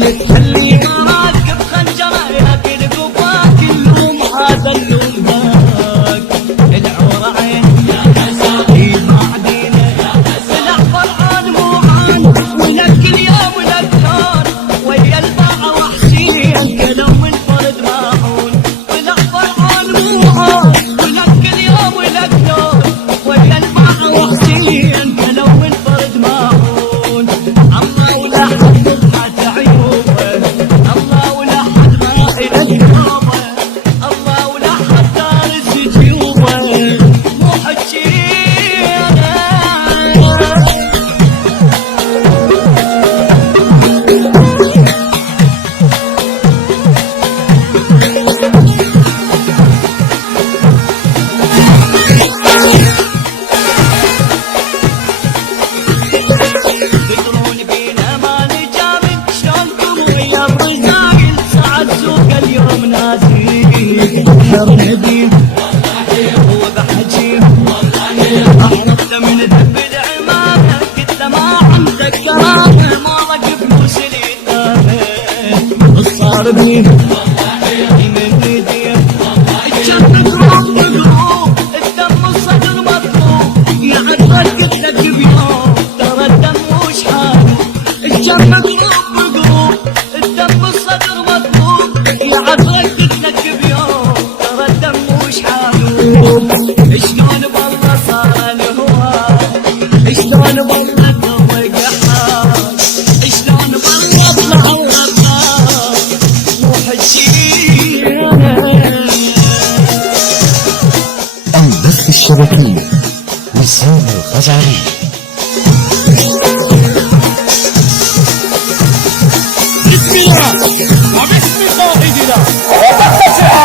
قلت خلي ما راكب خنجره ياكل قفاك اللوم هذا اللوم ذاك العور عين يا حسن في بعدينا طلع فرعان مو عان ولك اليوم ولك نار ويا الباعة وحشين كلام من فرد ماعون طلع فرعان مو عان ولك اليوم ولك نار ويا الباعة وحشين كلام من فرد ماعون الله ولا حد ضحت عيوبه الله ولا حد ما إلك نوبه الله ولا حد دارس جيوبه مو حجينا تدرون بينا ما نجامل شلونكم ويا الرجال ساعة سوق اليوم نازل حر نديم هو بحجيم أحرقت من ذب العمامة قلت ما عندك كرامة ما رق فلوس الإدامة الصار بني من نديم الجنة قروب قروب الدم الصدر مطلوب يعرق قلت لك بيوم ترى الدم مش حالي الجنة قروب قروب الدم الصدر مطلوب يعرق قلت لك بيوم ترى الدم مش حالي شلون بالله صار الهوى شلون بالله طوق حال شلون بالله طلع وغطى مو حجينا البث الشبكي وسام الخزعلي. بسم الله وباسم صاحبنا وبالتسعة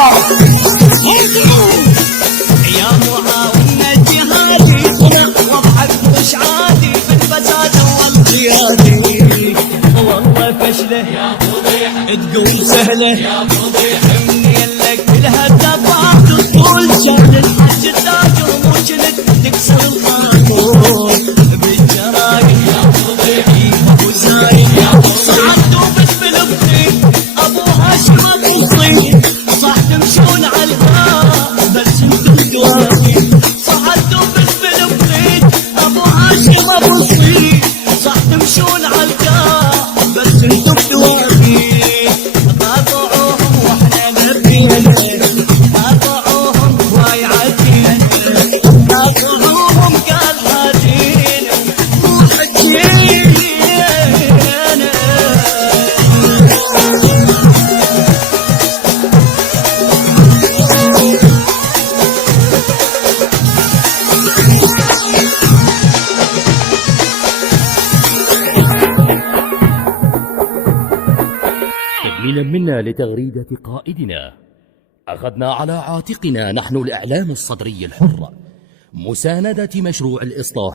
يا معاون جهادي طلع وضعك مش عادي بالفساد والقيادي والله فشله يا فضيحة تقول سهله يا فضيحة منين لك الهدفات الطول شهد الحج التاجر مو جلد تكسر الخاطر بالجرايم يا فضيحة ابو زايد صعدتوا بس بالبطيء ابو هاشم ابو صيد صح تمشون على الهواء بس انتم توافي صعدتوا بس بالبطيء ابو هاشم ابو صيد صح تمشون على الهواء بس انتم توافي قاطعوهم واحنا نبينا قاطعوهم واي عدينا قاطعوهم قال حاجينا مو حجينا تكميلا منا لتغريدة قائدنا: أخذنا على عاتقنا نحن الإعلام الصدري الحر مساندة مشروع الإصلاح